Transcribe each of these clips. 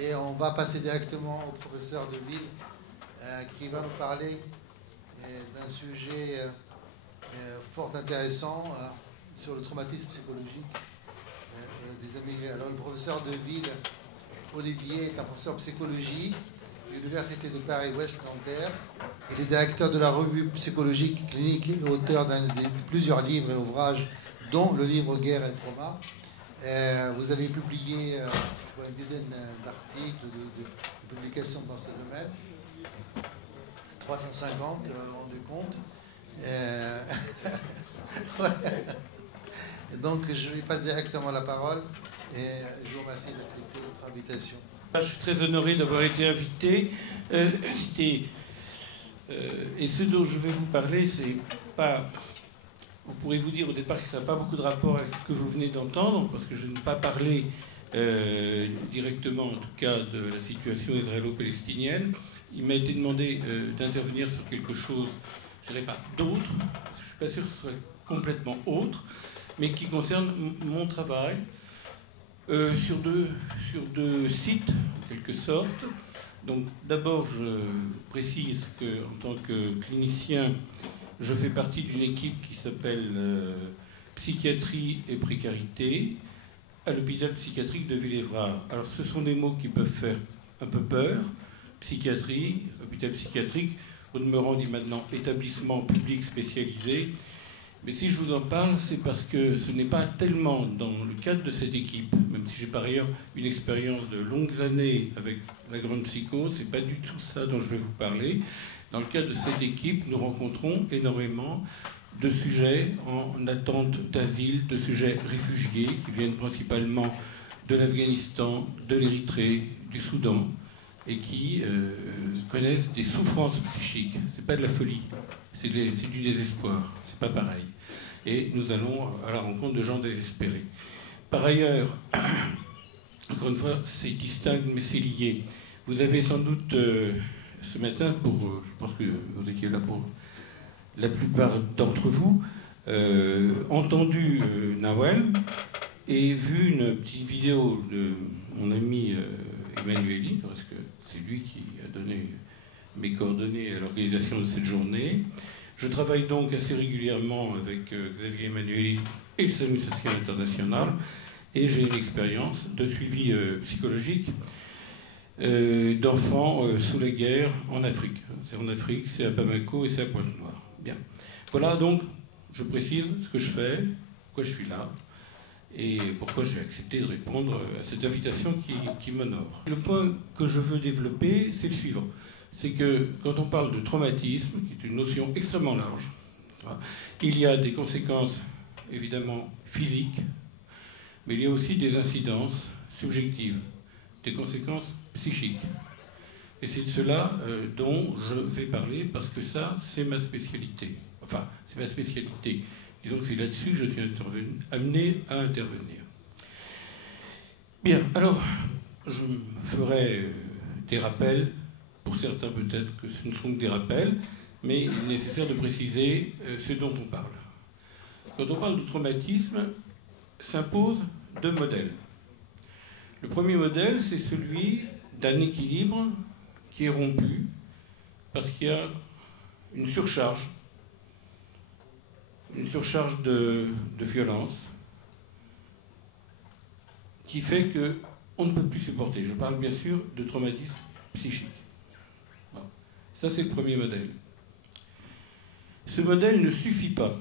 Et on va passer directement au professeur de Ville qui va nous parler d'un sujet fort intéressant sur le traumatisme psychologique des immigrés. Alors le professeur de Ville, Olivier, est un professeur de psychologie de l'Université de Paris-Ouest Nanterre. Il est directeur de la revue psychologique clinique et auteur de plusieurs livres et ouvrages, dont le livre Guerre et Trauma. Vous avez publié une dizaine d'articles, de publications dans ce domaine. 350, rendu compte. Ouais. Donc je lui passe directement la parole et je vous remercie d'accepter votre invitation. Je suis très honoré d'avoir été invité. Et ce dont je vais vous parler, c'est pas... Vous pourrez vous dire au départ que ça n'a pas beaucoup de rapport avec ce que vous venez d'entendre, parce que je ne vais pas parler directement, en tout cas, de la situation israélo-palestinienne. Il m'a été demandé d'intervenir sur quelque chose, je ne dirais pas d'autre, je ne suis pas sûr que ce soit complètement autre, mais qui concerne mon travail sur deux sites, en quelque sorte. Donc d'abord, je précise qu'en tant que clinicien, je fais partie d'une équipe qui s'appelle Psychiatrie et Précarité à l'hôpital psychiatrique de Ville-Évrard. Alors ce sont des mots qui peuvent faire un peu peur. Psychiatrie, hôpital psychiatrique, au demeurant dit maintenant établissement public spécialisé. Mais si je vous en parle, c'est parce que ce n'est pas tellement dans le cadre de cette équipe, même si j'ai par ailleurs une expérience de longues années avec la grande psycho, c'est pas du tout ça dont je vais vous parler. Dans le cadre de cette équipe, nous rencontrons énormément de sujets en attente d'asile, de sujets réfugiés qui viennent principalement de l'Afghanistan, de l'Érythrée, du Soudan, et qui connaissent des souffrances psychiques. C'est pas de la folie, c'est du désespoir. C'est pas pareil. Et nous allons à la rencontre de gens désespérés. Par ailleurs, encore une fois, c'est distinct, mais c'est lié. Vous avez sans doute ce matin, je pense que vous étiez là pour la plupart d'entre vous, entendu Nawel et vu une petite vidéo de mon ami Emmanueli, parce que c'est lui qui a donné mes coordonnées à l'organisation de cette journée. Je travaille donc assez régulièrement avec Xavier Emmanueli et le SAMU social international, et j'ai une expérience de suivi psychologique d'enfants sous la guerre en Afrique. C'est en Afrique, c'est à Bamako et c'est à Pointe-Noire. Bien. Voilà donc, je précise ce que je fais, pourquoi je suis là, et pourquoi j'ai accepté de répondre à cette invitation qui m'honore. Le point que je veux développer, c'est le suivant. C'est que quand on parle de traumatisme, qui est une notion extrêmement large, il y a des conséquences évidemment physiques, mais il y a aussi des incidences subjectives, des conséquences psychiques. Et c'est de cela dont je vais parler, parce que ça, c'est ma spécialité. Enfin, c'est ma spécialité. Disons que c'est là-dessus que je suis amené à intervenir. Bien, alors, je ferai des rappels. Pour certains, peut-être que ce ne sont que des rappels, mais il est nécessaire de préciser ce dont on parle. Quand on parle de traumatisme, s'imposent deux modèles. Le premier modèle, c'est celui d'un équilibre qui est rompu parce qu'il y a une surcharge de violence qui fait qu'on ne peut plus supporter. Je parle bien sûr de traumatisme psychique. Ça, c'est le premier modèle. Ce modèle ne suffit pas,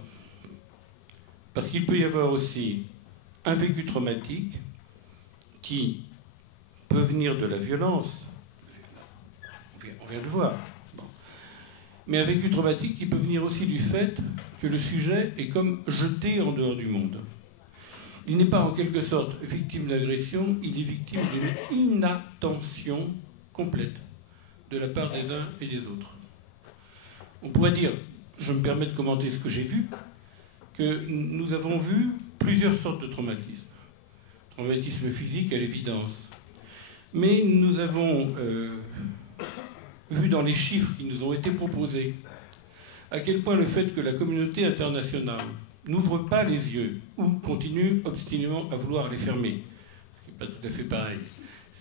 parce qu'il peut y avoir aussi un vécu traumatique qui peut venir de la violence, on vient de voir, bon. Mais un vécu traumatique qui peut venir aussi du fait que le sujet est comme jeté en dehors du monde. Il n'est pas en quelque sorte victime d'agression, il est victime d'une inattention complète de la part des uns et des autres. On pourrait dire, je me permets de commenter ce que j'ai vu, que nous avons vu plusieurs sortes de traumatismes. Traumatisme physique à l'évidence. Mais nous avons vu dans les chiffres qui nous ont été proposés à quel point le fait que la communauté internationale n'ouvre pas les yeux ou continue obstinément à vouloir les fermer, ce qui n'est pas tout à fait pareil,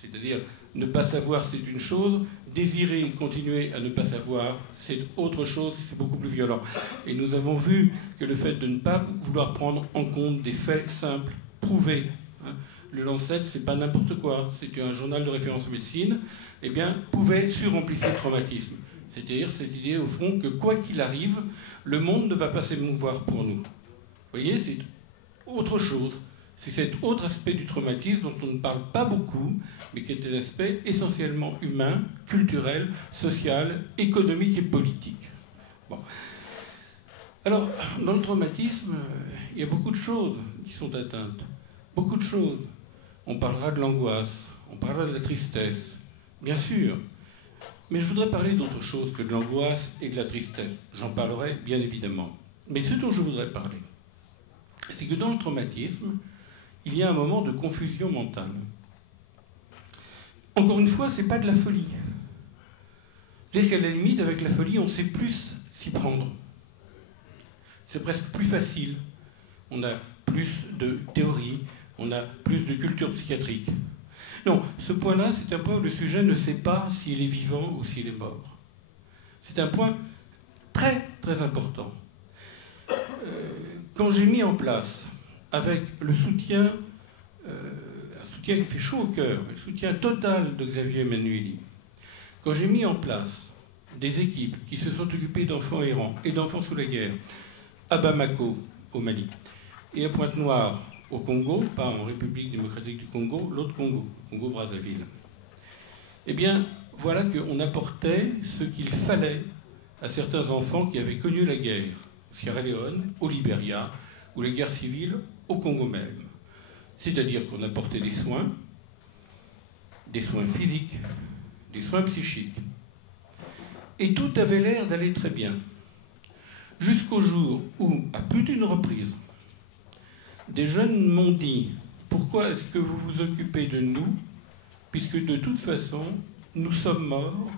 C'est-à-dire, ne pas savoir, c'est une chose, désirer et continuer à ne pas savoir, c'est autre chose, c'est beaucoup plus violent. Et nous avons vu que le fait de ne pas vouloir prendre en compte des faits simples, prouvés, hein, le Lancet, c'est pas n'importe quoi, c'est un journal de référence en médecine, eh bien, pouvait suramplifier le traumatisme. C'est-à-dire cette idée, au fond, que quoi qu'il arrive, le monde ne va pas s'émouvoir pour nous. Vous voyez, c'est autre chose. C'est cet autre aspect du traumatisme dont on ne parle pas beaucoup, mais qui est un aspect essentiellement humain, culturel, social, économique et politique. Bon. Alors, dans le traumatisme, il y a beaucoup de choses qui sont atteintes. Beaucoup de choses. On parlera de l'angoisse, on parlera de la tristesse, bien sûr. Mais je voudrais parler d'autre chose que de l'angoisse et de la tristesse. J'en parlerai, bien évidemment. Mais ce dont je voudrais parler, c'est que dans le traumatisme, il y a un moment de confusion mentale. Encore une fois, ce n'est pas de la folie. C'est-à-dire qu'à la limite, avec la folie, on sait plus s'y prendre. C'est presque plus facile. On a plus de théorie, on a plus de culture psychiatrique. Non, ce point-là, c'est un point où le sujet ne sait pas s'il est vivant ou s'il est mort. C'est un point très, très important. Quand j'ai mis en place, avec le soutien, un soutien qui fait chaud au cœur, le soutien total de Xavier Emmanuelli, quand j'ai mis en place des équipes qui se sont occupées d'enfants errants et d'enfants sous la guerre, à Bamako, au Mali, et à Pointe-Noire, au Congo, pas en République démocratique du Congo, l'autre Congo, Congo-Brazzaville, eh bien, voilà qu'on apportait ce qu'il fallait à certains enfants qui avaient connu la guerre, au Sierra Leone, au Libéria, ou les guerres civiles au Congo même. C'est-à-dire qu'on apportait des soins physiques, des soins psychiques. Et tout avait l'air d'aller très bien. Jusqu'au jour où, à plus d'une reprise, des jeunes m'ont dit « Pourquoi est-ce que vous vous occupez de nous, puisque de toute façon, nous sommes morts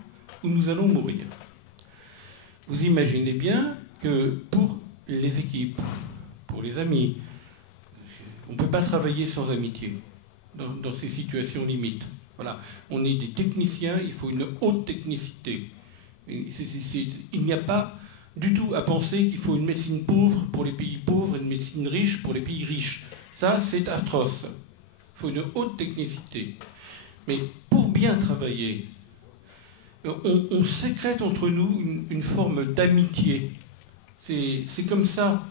ou nous allons mourir ?» Vous imaginez bien que pour les équipes, pour les amis, on ne peut pas travailler sans amitié dans ces situations limites. Voilà. On est des techniciens, il faut une haute technicité. Il n'y a pas du tout à penser qu'il faut une médecine pauvre pour les pays pauvres et une médecine riche pour les pays riches. Ça, c'est atroce. Il faut une haute technicité. Mais pour bien travailler, on sécrète entre nous une forme d'amitié. C'est comme ça.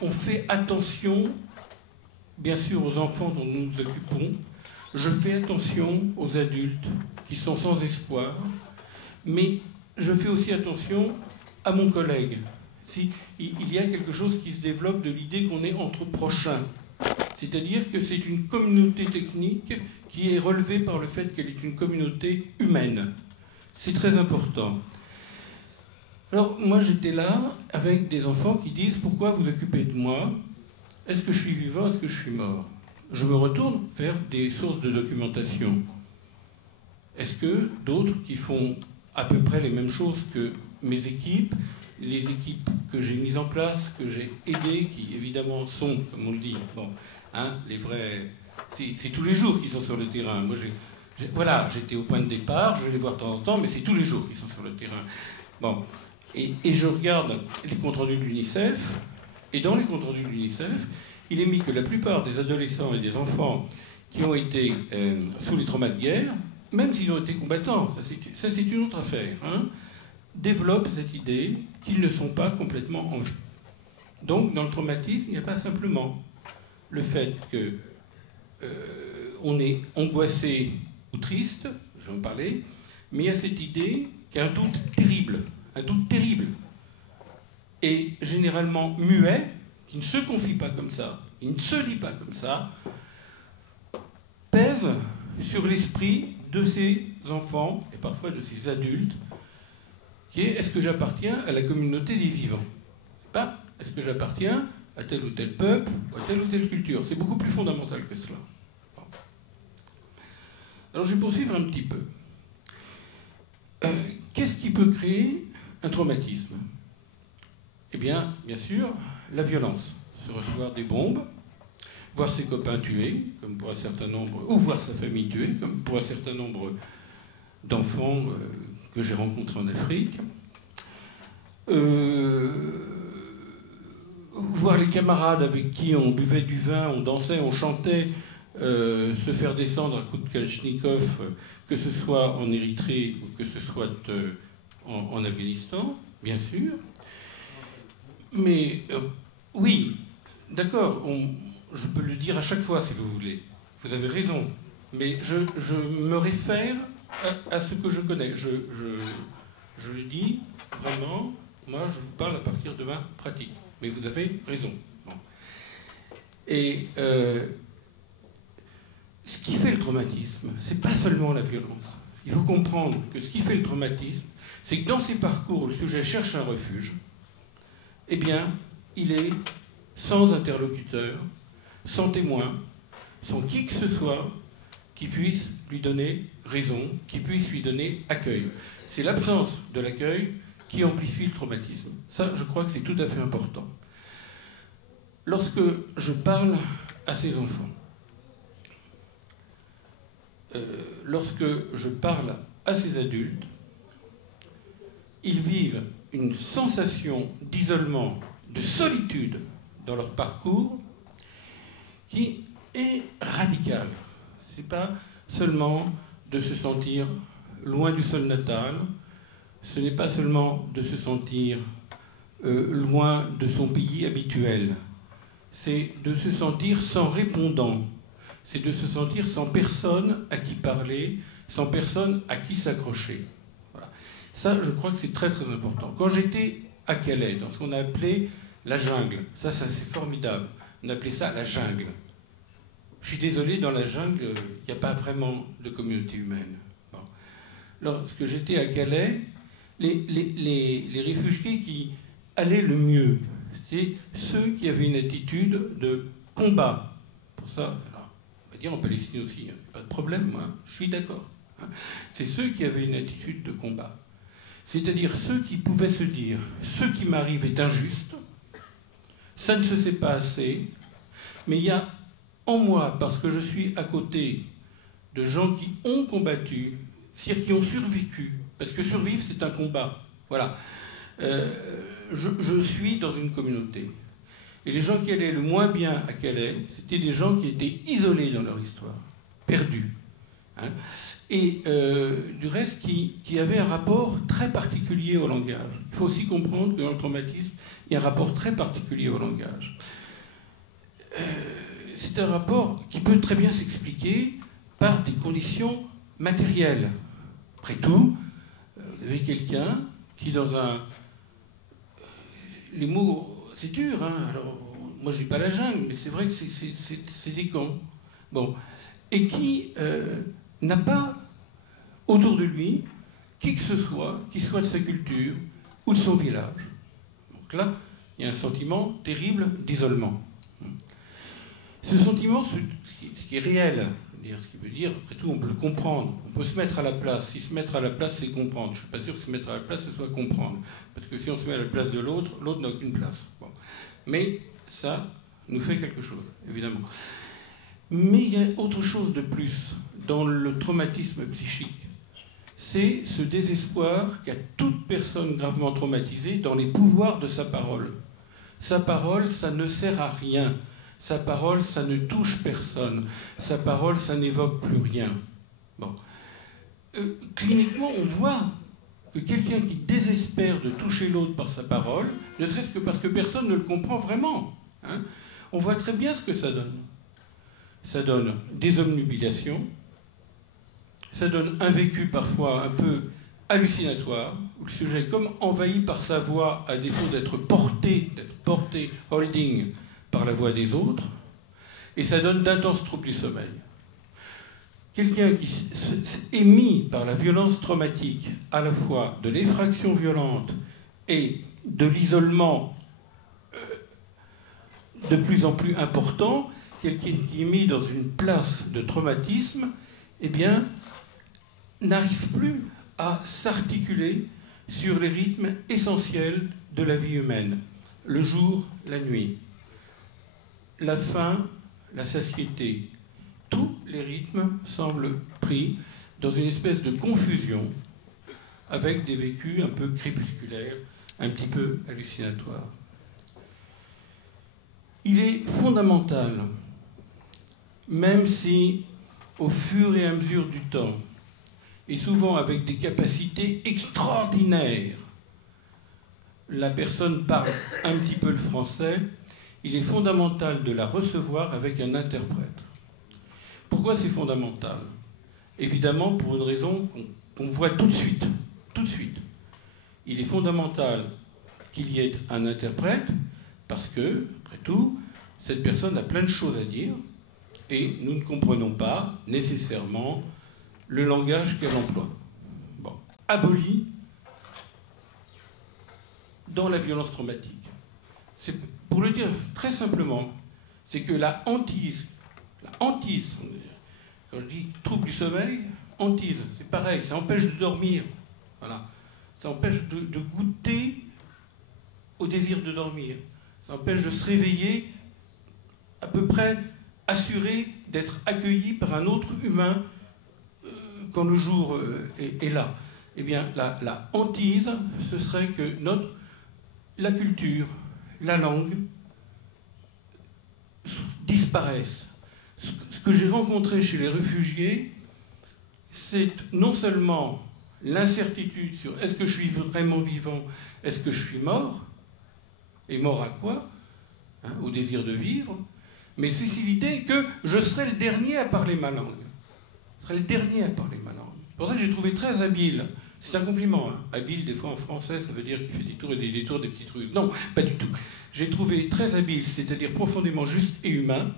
On fait attention, bien sûr, aux enfants dont nous nous occupons. Je fais attention aux adultes qui sont sans espoir. Mais je fais aussi attention à mon collègue. Il y a quelque chose qui se développe de l'idée qu'on est entre prochains. C'est-à-dire que c'est une communauté technique qui est relevée par le fait qu'elle est une communauté humaine. C'est très important. Alors, moi, j'étais là avec des enfants qui disent « Pourquoi vous occupez de moi? Est-ce que je suis vivant? Est-ce que je suis mort ?» Je me retourne vers des sources de documentation. Est-ce que d'autres qui font à peu près les mêmes choses que mes équipes, les équipes que j'ai mises en place, que j'ai aidées, qui évidemment sont, comme on le dit, bon, hein, les vrais... C'est tous les jours qu'ils sont sur le terrain. Moi, voilà, j'étais au point de départ, je vais les voir de temps en temps, mais c'est tous les jours qu'ils sont sur le terrain. Bon, et je regarde les comptes rendus de l'UNICEF, et dans les comptes rendus de l'UNICEF, il est mis que la plupart des adolescents et des enfants qui ont été sous les traumas de guerre, même s'ils ont été combattants, ça c'est une autre affaire, hein, développent cette idée qu'ils ne sont pas complètement en vie. Donc, dans le traumatisme, il n'y a pas simplement le fait que on est angoissé ou triste, je vais en parler, mais il y a cette idée qu'il y a un doute terrible, et généralement muet, qui ne se confie pas comme ça, qui ne se lit pas comme ça, pèse sur l'esprit de ces enfants, et parfois de ces adultes, qui est: est-ce que j'appartiens à la communauté des vivants? Pas est-ce que j'appartiens à tel ou tel peuple, ou à telle ou telle culture. C'est beaucoup plus fondamental que cela. Bon. Alors je vais poursuivre un petit peu. Qu'est-ce qui peut créer un traumatisme? Eh bien, bien sûr, la violence. Se recevoir des bombes, voir ses copains tués, comme pour un certain nombre, ou voir sa famille tuée, comme pour un certain nombre d'enfants que j'ai rencontrés en Afrique. Voir les camarades avec qui on buvait du vin, on dansait, on chantait, se faire descendre à coups de Kalachnikov, que ce soit en Érythrée ou que ce soit en Afghanistan, bien sûr. Mais oui, d'accord, je peux le dire à chaque fois si vous voulez. Vous avez raison. Mais je me réfère à ce que je connais. Je le dis vraiment, moi je vous parle à partir de ma pratique. Mais vous avez raison. Bon. Et ce qui fait le traumatisme, c'est pas seulement la violence. Il faut comprendre que ce qui fait le traumatisme, c'est que dans ces parcours où le sujet cherche un refuge, eh bien, il est sans interlocuteur, sans témoin, sans qui que ce soit qui puisse lui donner raison, qui puisse lui donner accueil. C'est l'absence de l'accueil qui amplifie le traumatisme. Ça, je crois que c'est tout à fait important. Lorsque je parle à ces enfants, lorsque je parle à ces adultes, ils vivent une sensation d'isolement, de solitude dans leur parcours qui est radicale. Ce n'est pas seulement de se sentir loin du sol natal, ce n'est pas seulement de se sentir loin de son pays habituel, c'est de se sentir sans répondant, c'est de se sentir sans personne à qui parler, sans personne à qui s'accrocher. Voilà. Ça, je crois que c'est très très important. Quand j'étais à Calais, dans ce qu'on a appelé la jungle, ça c'est formidable, on appelait ça la jungle. Je suis désolé, dans la jungle, il n'y a pas vraiment de communauté humaine. Bon. Lorsque j'étais à Calais, les réfugiés qui allaient le mieux, c'était ceux qui avaient une attitude de combat. Pour ça, alors, on va dire en Palestine aussi, hein, pas de problème, moi, je suis d'accord. Hein. C'est ceux qui avaient une attitude de combat. C'est-à-dire ceux qui pouvaient se dire « ce qui m'arrive est injuste, ça ne se sait pas assez, mais il y a en moi, parce que je suis à côté de gens qui ont combattu, c'est-à-dire qui ont survécu, parce que survivre, c'est un combat. Voilà. Je suis dans une communauté. Et les gens qui allaient le moins bien à Calais, c'était des gens qui étaient isolés dans leur histoire, perdus. Hein, et du reste, qui avaient un rapport très particulier au langage. Il faut aussi comprendre que dans le traumatisme, il y a un rapport très particulier au langage. C'est un rapport qui peut très bien s'expliquer par des conditions matérielles. Après tout, vous avez quelqu'un qui, dans un... Les mots, c'est dur, hein. Alors, moi je dis pas la jungle, mais c'est vrai que c'est des camps. Bon. Et qui n'a pas autour de lui qui que ce soit, qui soit de sa culture ou de son village. Donc là, il y a un sentiment terrible d'isolement. Ce sentiment, ce qui est réel, ce qui veut dire, après tout, on peut le comprendre. On peut se mettre à la place. Si se mettre à la place, c'est comprendre. Je ne suis pas sûr que se mettre à la place, ce soit comprendre. Parce que si on se met à la place de l'autre, l'autre n'a aucune place. Bon. Mais ça nous fait quelque chose, évidemment. Mais il y a autre chose de plus dans le traumatisme psychique. C'est ce désespoir qu'a toute personne gravement traumatisée dans les pouvoirs de sa parole. Sa parole, ça ne sert à rien. Sa parole, ça ne touche personne. Sa parole, ça n'évoque plus rien. Bon. Cliniquement, on voit que quelqu'un qui désespère de toucher l'autre par sa parole, ne serait-ce que parce que personne ne le comprend vraiment, hein, on voit très bien ce que ça donne. Ça donne des obnubilations, ça donne un vécu parfois un peu hallucinatoire, où le sujet est comme envahi par sa voix à défaut d'être porté, holding, par la voix des autres, et ça donne d'intenses troubles du sommeil. Quelqu'un qui est mis par la violence traumatique, à la fois de l'effraction violente et de l'isolement de plus en plus important, quelqu'un qui est mis dans une place de traumatisme, eh bien, n'arrive plus à s'articuler sur les rythmes essentiels de la vie humaine. Le jour, la nuit. La faim, la satiété. Tous les rythmes semblent pris dans une espèce de confusion avec des vécus un peu crépusculaires, un petit peu hallucinatoires. Il est fondamental, même si au fur et à mesure du temps, et souvent avec des capacités extraordinaires, la personne parle un petit peu le français, il est fondamental de la recevoir avec un interprète. Pourquoi c'est fondamental? Évidemment, pour une raison qu'on voit tout de suite. Tout de suite. Il est fondamental qu'il y ait un interprète parce que, après tout, cette personne a plein de choses à dire et nous ne comprenons pas nécessairement le langage qu'elle emploie. Bon. Aboli dans la violence traumatique. C'est, pour le dire très simplement, c'est que la hantise, quand je dis trouble du sommeil, hantise, c'est pareil, ça empêche de dormir. Voilà. Ça empêche de goûter au désir de dormir. Ça empêche de se réveiller à peu près assuré d'être accueilli par un autre humain quand le jour est là. Eh bien, la hantise, ce serait que la culture, la langue disparaissent. Ce que j'ai rencontré chez les réfugiés, c'est non seulement l'incertitude sur est-ce que je suis vraiment vivant, est-ce que je suis mort, et mort à quoi, hein, au désir de vivre, mais c'est aussi l'idée que je serai le dernier à parler ma langue. Je serai le dernier à parler ma langue. C'est pour ça que j'ai trouvé très habile. C'est un compliment, hein. Habile, des fois en français, ça veut dire qu'il fait des tours et des détours, des petites ruses. Non, pas du tout. J'ai trouvé très habile, c'est-à-dire profondément juste et humain,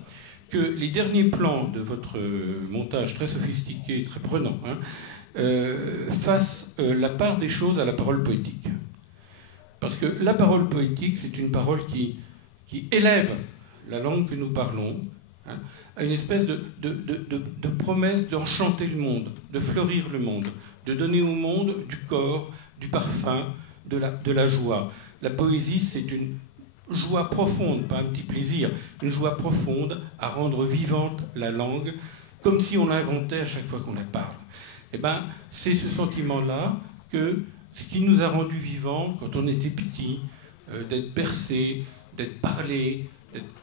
que les derniers plans de votre montage très sophistiqué, très prenant, hein, fassent la part des choses à la parole poétique. Parce que la parole poétique, c'est une parole qui élève la langue que nous parlons, hein, à une espèce de promesse d'enchanter le monde, de fleurir le monde, de donner au monde du corps, du parfum, de la joie. La poésie, c'est une joie profonde, pas un petit plaisir, une joie profonde à rendre vivante la langue, comme si on l'inventait à chaque fois qu'on la parle. Eh bien, c'est ce sentiment-là que ce qui nous a rendus vivants quand on était petit, d'être bercé, d'être parlé,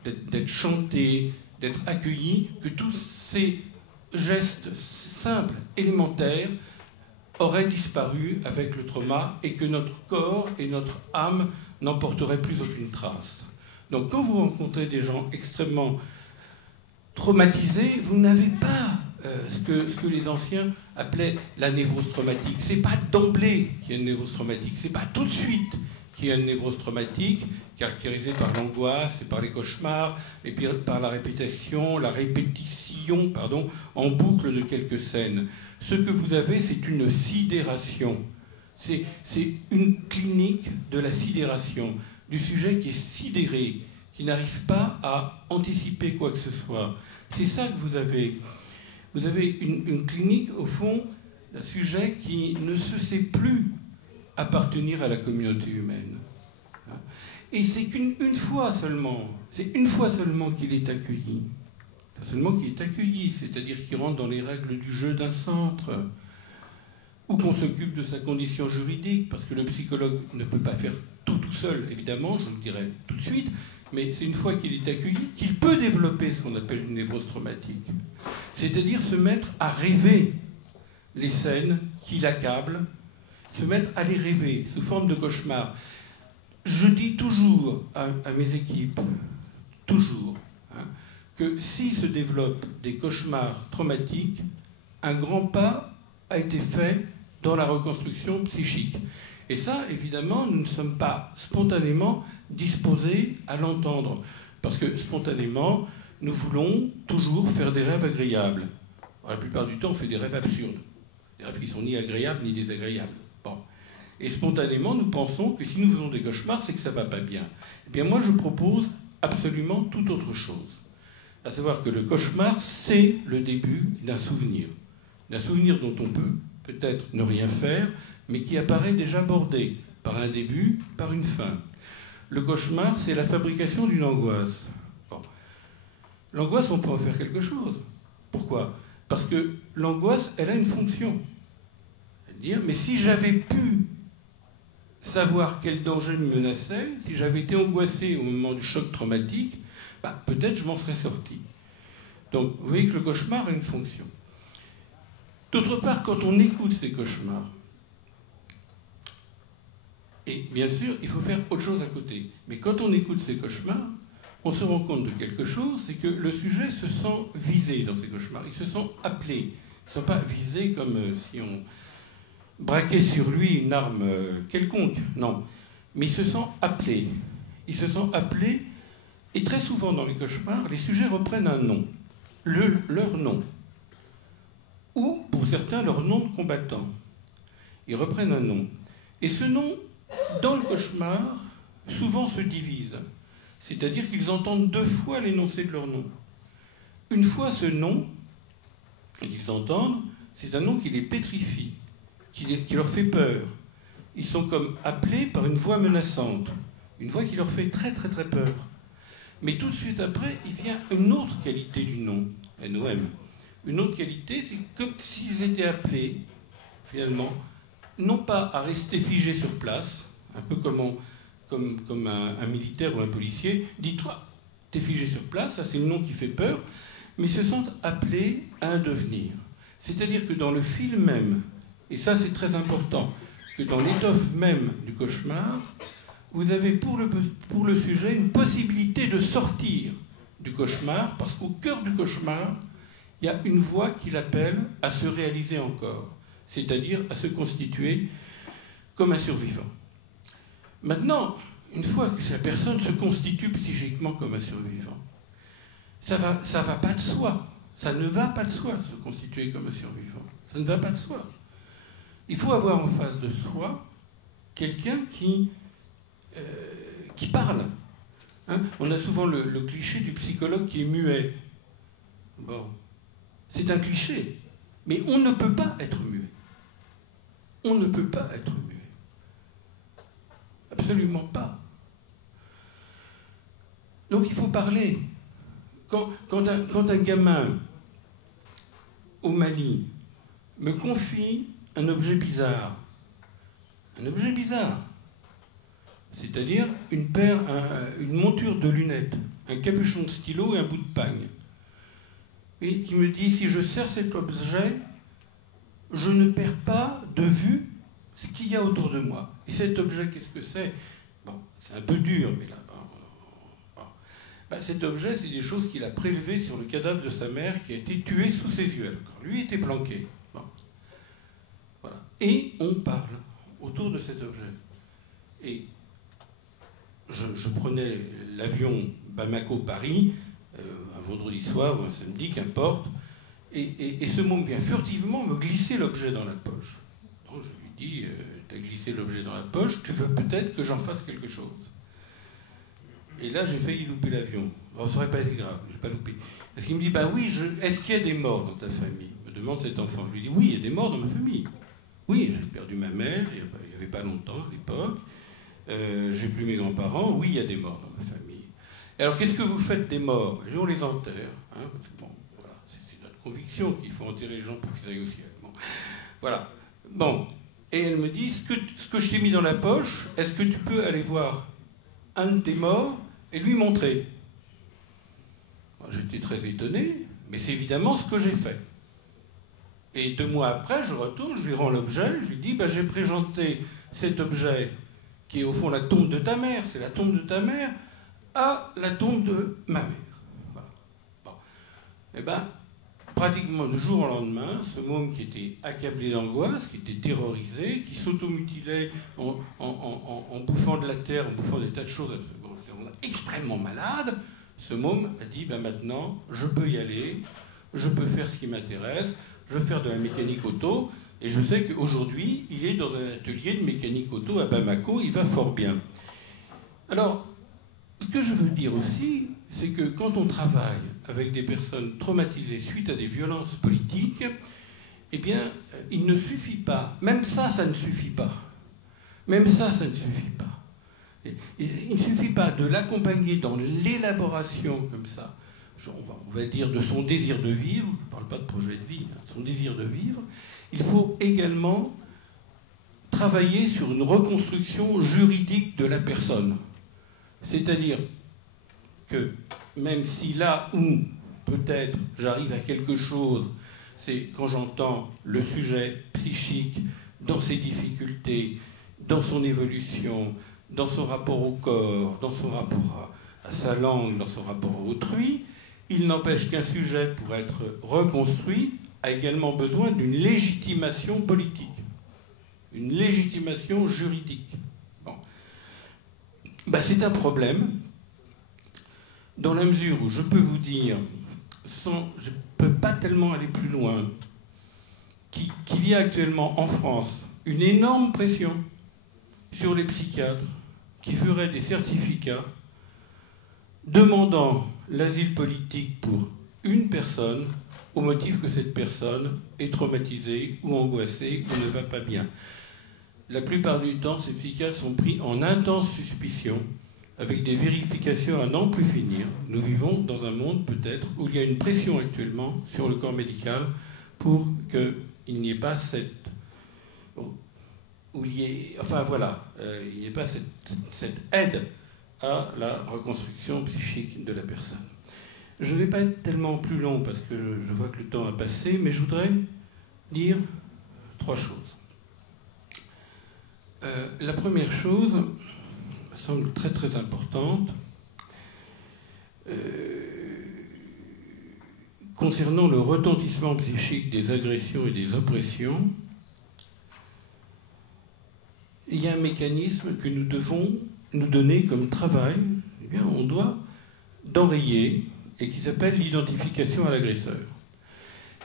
d'être chanté, d'être accueilli, que tous ces gestes simples, élémentaires, auraient disparu avec le trauma et que notre corps et notre âme n'en porteraient plus aucune trace. Donc quand vous rencontrez des gens extrêmement traumatisés, vous n'avez pas ce que les anciens appelaient la névrose traumatique. C'est pas d'emblée qu'il y a une névrose traumatique, c'est pas tout de suite qu'il y a une névrose traumatique caractérisée par l'angoisse et par les cauchemars et puis par la répétition en boucle de quelques scènes. Ce que vous avez, c'est une sidération. C'est une clinique de la sidération, du sujet qui est sidéré, qui n'arrive pas à anticiper quoi que ce soit. C'est ça que vous avez. Vous avez une clinique, au fond, d'un sujet qui ne se sait plus appartenir à la communauté humaine. Et c'est qu'une fois seulement, qu'il est accueilli. Pas seulement qu'il est accueilli, c'est-à-dire qu'il rentre dans les règles du jeu d'un centre, ou qu'on s'occupe de sa condition juridique, parce que le psychologue ne peut pas faire tout seul, évidemment, je vous le dirai tout de suite, mais c'est une fois qu'il est accueilli qu'il peut développer ce qu'on appelle une névrose traumatique. C'est-à-dire se mettre à rêver les scènes qui l'accablent, se mettre à les rêver sous forme de cauchemar. Je dis toujours à mes équipes, toujours, hein, que s'il se développe des cauchemars traumatiques, un grand pas a été fait dans la reconstruction psychique. Et ça, évidemment, nous ne sommes pas spontanément disposés à l'entendre. Parce que spontanément, nous voulons toujours faire des rêves agréables. La plupart du temps, on fait des rêves absurdes. Des rêves qui sont ni agréables ni désagréables. Bon. Et spontanément, nous pensons que si nous faisons des cauchemars, c'est que ça ne va pas bien. Eh bien, moi, je propose absolument tout autre chose. À savoir que le cauchemar, c'est le début d'un souvenir. D'un souvenir dont on peut peut-être ne rien faire, mais qui apparaît déjà bordé par un début, par une fin. Le cauchemar, c'est la fabrication d'une angoisse. Bon. L'angoisse, on peut en faire quelque chose. Pourquoi? Parce que l'angoisse, elle a une fonction. C'est-à-dire, mais si j'avais pu savoir quel danger me menaçait, si j'avais été angoissé au moment du choc traumatique, peut-être je m'en serais sorti. Donc, vous voyez que le cauchemar a une fonction. D'autre part, quand on écoute ces cauchemars, et bien sûr, il faut faire autre chose à côté, mais quand on écoute ces cauchemars, on se rend compte de quelque chose, c'est que le sujet se sent visé dans ces cauchemars, ils se sent appelés. Ils ne sont pas visés comme si on braquait sur lui une arme quelconque, non. Mais ils se sentent appelés. Ils se sentent appelés, et très souvent dans les cauchemars, les sujets reprennent un nom, leur nom. Ou, pour certains, leur nom de combattant. Ils reprennent un nom. Et ce nom, dans le cauchemar, souvent se divise. C'est-à-dire qu'ils entendent 2 fois l'énoncé de leur nom. Une fois ce nom qu'ils entendent, c'est un nom qui les pétrifie, qui leur fait peur. Ils sont comme appelés par une voix menaçante, une voix qui leur fait très très très peur. Mais tout de suite après, il vient une autre qualité du nom, NOM. Une autre qualité, c'est comme s'ils étaient appelés, finalement, non pas à rester figés sur place, un peu comme un militaire ou un policier, dis-toi, t'es figé sur place, ça c'est le nom qui fait peur, mais ils se sentent appelés à un devenir. C'est-à-dire que dans le film même, et ça c'est très important, que dans l'étoffe même du cauchemar, vous avez pour le sujet une possibilité de sortir du cauchemar, parce qu'au cœur du cauchemar, il y a une voix qui l'appelle à se réaliser encore, c'est-à-dire à se constituer comme un survivant. Maintenant, une fois que la personne se constitue psychiquement comme un survivant, ça va pas de soi. Ça ne va pas de soi de se constituer comme un survivant. Ça ne va pas de soi. Il faut avoir en face de soi quelqu'un qui parle. Hein? On a souvent le cliché du psychologue qui est muet. Bon. C'est un cliché. Mais on ne peut pas être muet. On ne peut pas être muet. Absolument pas. Donc il faut parler. Quand un gamin au Mali me confie un objet bizarre, c'est-à-dire une monture de lunettes, un capuchon de stylo et un bout de pagne, et il me dit, si je serre cet objet, je ne perds pas de vue ce qu'il y a autour de moi. Et cet objet, qu'est-ce que c'est? Bon, c'est un peu dur, mais là, cet objet, c'est des choses qu'il a prélevées sur le cadavre de sa mère qui a été tuée sous ses yeux. Quand lui était planqué. Bon. Voilà. Et on parle autour de cet objet. Et je prenais l'avion Bamako-Paris, un vendredi soir ou un samedi, qu'importe, et ce môme vient furtivement me glisser l'objet dans la poche. Donc je lui dis, t'as glissé l'objet dans la poche, tu veux peut-être que j'en fasse quelque chose. Et là, j'ai failli louper l'avion. Bon, ça n'aurait pas été grave, je n'ai pas loupé. Parce qu'il me dit, oui, est-ce qu'il y a des morts dans ta famille? Me demande cet enfant. Je lui dis, oui, il y a des morts dans ma famille. Oui, j'ai perdu ma mère, il n'y avait pas longtemps à l'époque. J'ai plus mes grands-parents. Oui, il y a des morts dans ma famille. Et alors, qu'est-ce que vous faites des morts? On les enterre. Hein, parce que, bon, voilà, c'est notre conviction qu'il faut enterrer les gens pour qu'ils aillent au ciel. Bon, voilà. Bon. Et elle me dit, ce que je t'ai mis dans la poche, est-ce que tu peux aller voir un de tes morts et lui montrer? J'étais très étonné, mais c'est évidemment ce que j'ai fait. Et 2 mois après, je retourne, je lui rends l'objet, je lui dis, j'ai présenté cet objet, qui est au fond la tombe de ta mère, c'est la tombe de ta mère, à la tombe de ma mère. Voilà. Bon. Et pratiquement du jour au lendemain, ce môme qui était accablé d'angoisse, qui était terrorisé, qui s'automutilait en bouffant de la terre, en bouffant des tas de choses extrêmement malade, ce môme a dit, maintenant, je peux y aller, je peux faire ce qui m'intéresse, je veux faire de la mécanique auto, et je sais qu'aujourd'hui, il est dans un atelier de mécanique auto à Bamako, il va fort bien. Alors, ce que je veux dire aussi, c'est que quand on travaille avec des personnes traumatisées suite à des violences politiques, eh bien, il ne suffit pas, même ça ne suffit pas. Même ça ne suffit pas. Il ne suffit pas de l'accompagner dans l'élaboration comme ça. on va dire de son désir de vivre, je ne parle pas de projet de vie, son désir de vivre, il faut également travailler sur une reconstruction juridique de la personne. C'est-à-dire que même si là où peut-être j'arrive à quelque chose, c'est quand j'entends le sujet psychique dans ses difficultés, dans son évolution, dans son rapport au corps, dans son rapport à sa langue, dans son rapport à autrui, il n'empêche qu'un sujet, pour être reconstruit, a également besoin d'une légitimation politique, une légitimation juridique. Bon. C'est un problème, dans la mesure où je peux vous dire, je ne peux pas tellement aller plus loin, qu'il y a actuellement en France une énorme pression sur les psychiatres qui feraient des certificats demandant l'asile politique pour une personne au motif que cette personne est traumatisée ou angoissée ou ne va pas bien. La plupart du temps, ces psychiatres sont pris en intense suspicion, avec des vérifications à n'en plus finir. Nous vivons dans un monde, peut-être, où il y a une pression actuellement sur le corps médical pour qu'il n'y ait pas cette... il n'y ait pas cette aide à la reconstruction psychique de la personne. Je ne vais pas être tellement plus long parce que je vois que le temps a passé, mais je voudrais dire 3 choses. La première chose me semble très très importante concernant le retentissement psychique des agressions et des oppressions. Il y a un mécanisme que nous devons nous donner comme travail, eh bien, on doit d'enrayer, et qui s'appelle l'identification à l'agresseur.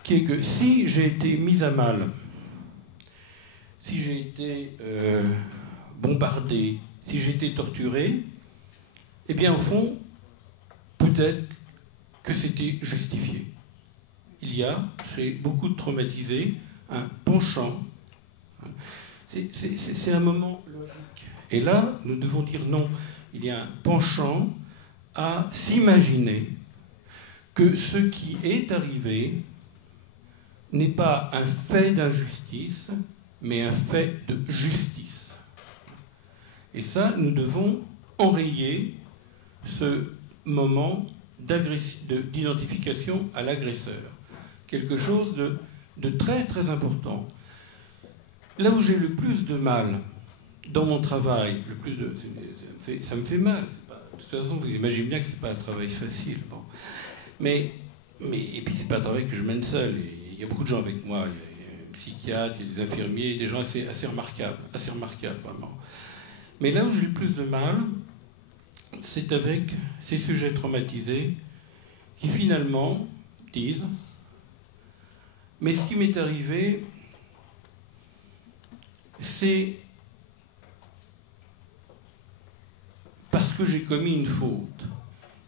Qui est que si j'ai été mis à mal, si j'ai été bombardé, si j'ai été torturé, eh bien, au fond, peut-être que c'était justifié. Il y a, chez beaucoup de traumatisés, un penchant. C'est un moment logique. Et là, nous devons dire non. Il y a un penchant à s'imaginer que ce qui est arrivé n'est pas un fait d'injustice, mais un fait de justice. Et ça, nous devons enrayer ce moment d'identification à l'agresseur. Quelque chose de très très important. Là où j'ai le plus de mal dans mon travail, ça me fait mal. De toute façon, vous imaginez bien que ce n'est pas un travail facile. Bon. Et puis, ce n'est pas un travail que je mène seul. Il y a beaucoup de gens avec moi. Il y a des psychiatres, il y a des infirmiers, des gens assez remarquables, vraiment. Mais là où j'ai le plus de mal, c'est avec ces sujets traumatisés qui finalement disent « Mais ce qui m'est arrivé, c'est parce que j'ai commis une faute. »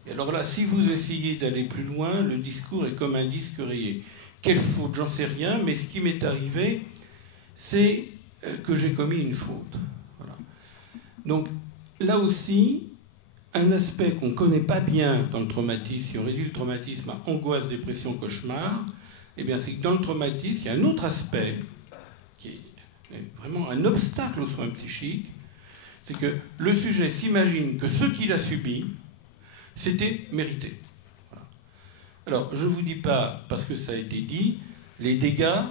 Et alors là, si vous essayez d'aller plus loin, le discours est comme un disque rayé. Quelle faute? J'en sais rien, mais ce qui m'est arrivé, c'est que j'ai commis une faute. Voilà. Donc, là aussi, un aspect qu'on ne connaît pas bien dans le traumatisme, si on réduit le traumatisme à angoisse, dépression, cauchemar, eh bien, c'est que dans le traumatisme, il y a un autre aspect qui est vraiment un obstacle aux soins psychiques, c'est que le sujet s'imagine que ce qu'il a subi, c'était mérité. Voilà. Alors, je ne vous dis pas, parce que ça a été dit, les dégâts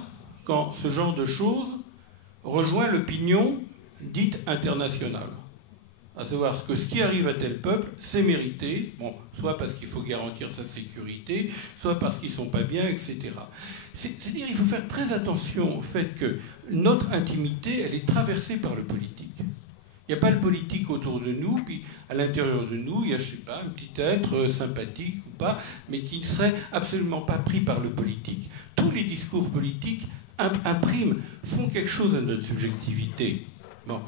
quand ce genre de choses rejoint l'opinion dite internationale. À savoir que ce qui arrive à tel peuple, c'est mérité, bon, soit parce qu'il faut garantir sa sécurité, soit parce qu'ils ne sont pas bien, etc. C'est-à-dire qu'il faut faire très attention au fait que notre intimité, elle est traversée par le politique. Il n'y a pas le politique autour de nous, puis à l'intérieur de nous, il y a, je ne sais pas, un petit être sympathique ou pas, mais qui ne serait absolument pas pris par le politique. Tous les discours politiques impriment, font quelque chose à notre subjectivité. Bon.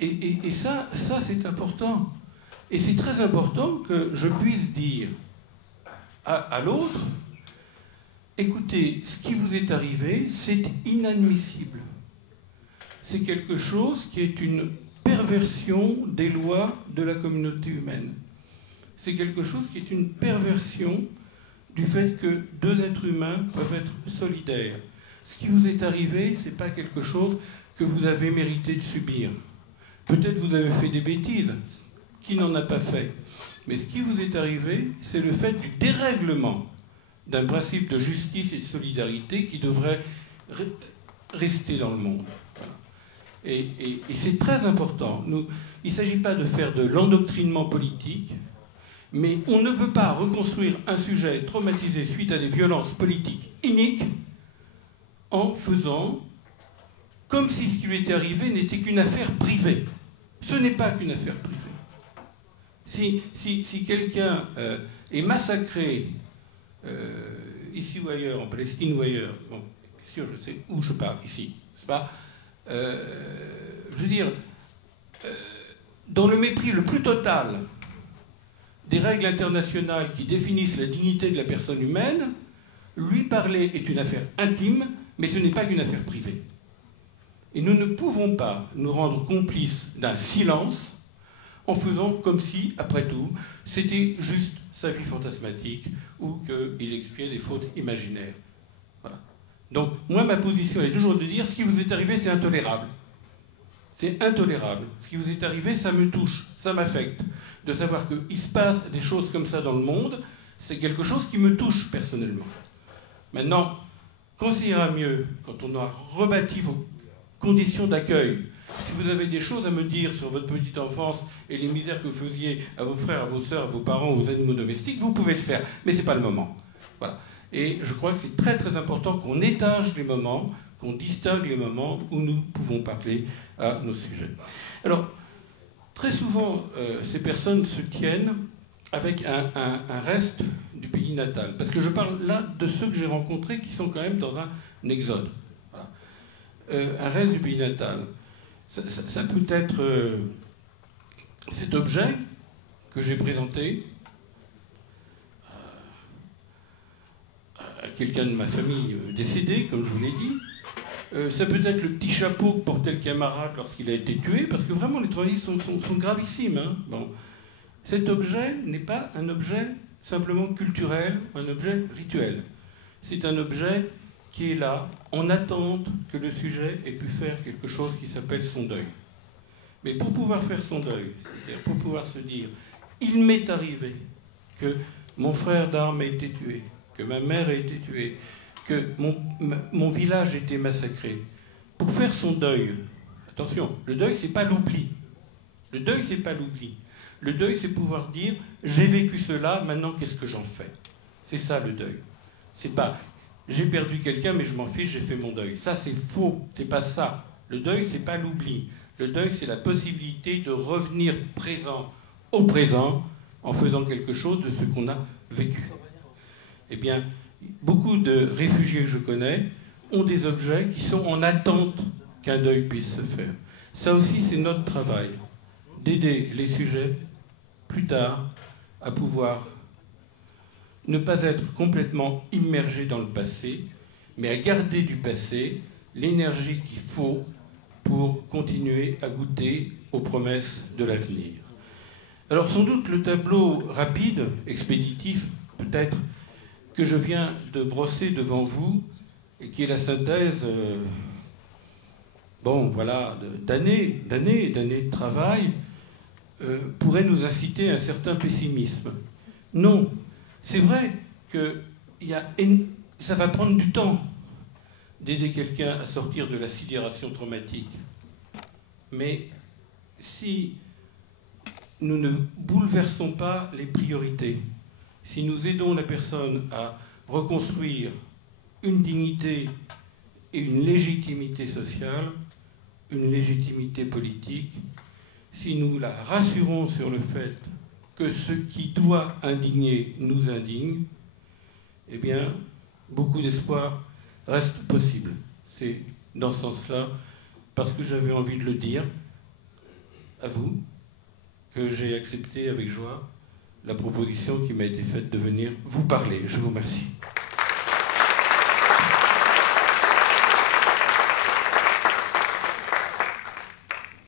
Et ça c'est important. Et c'est très important que je puisse dire à l'autre, écoutez, ce qui vous est arrivé, c'est inadmissible. C'est quelque chose qui est une perversion des lois de la communauté humaine. c'est quelque chose qui est une perversion du fait que deux êtres humains peuvent être solidaires. Ce qui vous est arrivé, ce n'est pas quelque chose que vous avez mérité de subir. Peut-être vous avez fait des bêtises, qui n'en a pas fait. Mais ce qui vous est arrivé, c'est le fait du dérèglement d'un principe de justice et de solidarité qui devrait rester dans le monde. Et c'est très important. Il ne s'agit pas de faire de l'endoctrinement politique, mais on ne peut pas reconstruire un sujet traumatisé suite à des violences politiques iniques en faisant comme si ce qui lui était arrivé n'était qu'une affaire privée. Ce n'est pas qu'une affaire privée. Si quelqu'un est massacré ici ou ailleurs, en Palestine ou ailleurs, bon, sûr, je sais où je parle, ici, c'est pas, je veux dire, dans le mépris le plus total des règles internationales qui définissent la dignité de la personne humaine, lui parler est une affaire intime, mais ce n'est pas qu'une affaire privée. Et nous ne pouvons pas nous rendre complices d'un silence en faisant comme si, après tout, c'était juste sa vie fantasmatique ou qu'il expiait des fautes imaginaires. Voilà. Donc, moi, ma position est toujours de dire ce qui vous est arrivé, c'est intolérable. C'est intolérable. Ce qui vous est arrivé, ça me touche, ça m'affecte. De savoir qu'il se passe des choses comme ça dans le monde, c'est quelque chose qui me touche personnellement. Maintenant, quand ça ira mieux, quand on aura rebâti vos conditions d'accueil, si vous avez des choses à me dire sur votre petite enfance et les misères que vous faisiez à vos frères, à vos sœurs, à vos parents, aux animaux domestiques, vous pouvez le faire, mais ce n'est pas le moment. Voilà. Et je crois que c'est très très important qu'on étage les moments, qu'on distingue les moments où nous pouvons parler à nos sujets. Alors, très souvent, ces personnes se tiennent avec un reste du pays natal. Parce que je parle là de ceux que j'ai rencontrés qui sont quand même dans un exode. Voilà. Un reste du pays natal. Ça peut être cet objet que j'ai présenté à quelqu'un de ma famille décédé, comme je vous l'ai dit. Ça peut être le petit chapeau que portait le camarade lorsqu'il a été tué, parce que vraiment les traumatismes sont gravissimes. Hein. Bon. Cet objet n'est pas un objet simplement culturel, un objet rituel. C'est un objet qui est là, en attente que le sujet ait pu faire quelque chose qui s'appelle son deuil. Mais pour pouvoir faire son deuil, c'est-à-dire pour pouvoir se dire « il m'est arrivé que mon frère d'armes a été tué, que ma mère a été tuée, que mon village a été massacré », pour faire son deuil, attention, le deuil c'est pas l'oubli. Le deuil c'est pas l'oubli. Le deuil c'est pouvoir dire « j'ai vécu cela, maintenant qu'est-ce que j'en fais ?» C'est ça le deuil. C'est pas j'ai perdu quelqu'un, mais je m'en fiche, j'ai fait mon deuil. Ça, c'est faux. C'est pas ça. Le deuil, c'est pas l'oubli. Le deuil, c'est la possibilité de revenir présent au présent en faisant quelque chose de ce qu'on a vécu. Eh bien, beaucoup de réfugiés que je connais ont des objets qui sont en attente qu'un deuil puisse se faire. Ça aussi, c'est notre travail, d'aider les sujets, plus tard, à pouvoir ne pas être complètement immergé dans le passé, mais à garder du passé l'énergie qu'il faut pour continuer à goûter aux promesses de l'avenir. Alors sans doute le tableau rapide, expéditif, peut-être, que je viens de brosser devant vous, et qui est la synthèse, bon voilà, d'années de travail, pourrait nous inciter à un certain pessimisme. Non. C'est vrai que ça va prendre du temps d'aider quelqu'un à sortir de la sidération traumatique. Mais si nous ne bouleversons pas les priorités, si nous aidons la personne à reconstruire une dignité et une légitimité sociale, une légitimité politique, si nous la rassurons sur le fait que ce qui doit indigner nous indigne, eh bien, beaucoup d'espoir reste possible. C'est dans ce sens-là, parce que j'avais envie de le dire à vous, que j'ai accepté avec joie la proposition qui m'a été faite de venir vous parler. Je vous remercie.